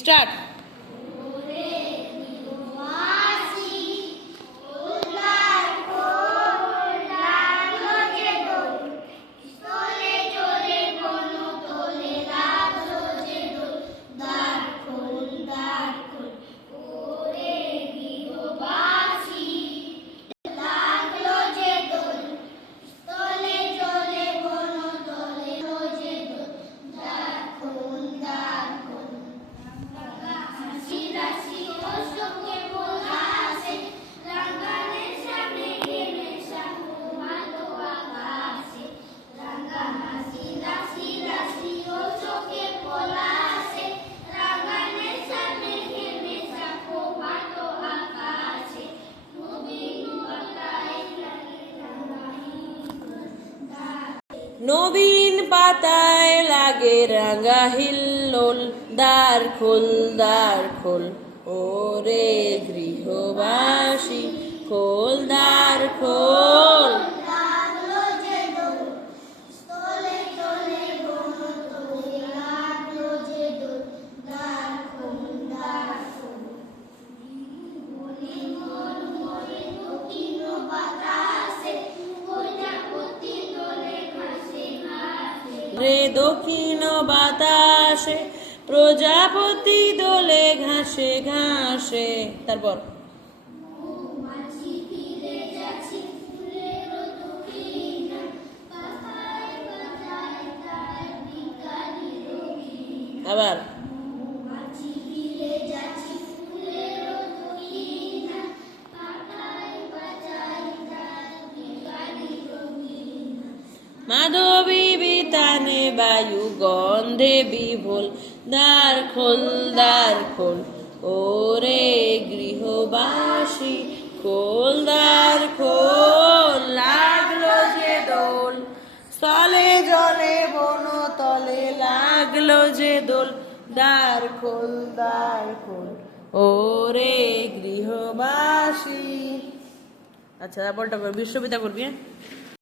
Start. নবীন পাতায় লাগে রাঙা হিল্লোল দ্বার খোল দ্বার খোল। ওরে গৃহবাসী। দক্ষিণ বাতাসে প্রজাপতি দোলে ঘাসে ঘাসে। তারপর। আবার। মাধবী বায়ু গন্ধে বিভোল দ্বার খোল দ্বার খোল, ওরে গৃহবাসী, খোল, দ্বার খোল, লাগল যে দোল। স্থলে জলে বন, তলে লাগল যে দোল। দ্বার খোল দ্বার খোল, ওরে গৃহবাসী। আচ্ছা তারপরটা বিশ্ববিদ্যা করবি হ্যাঁ?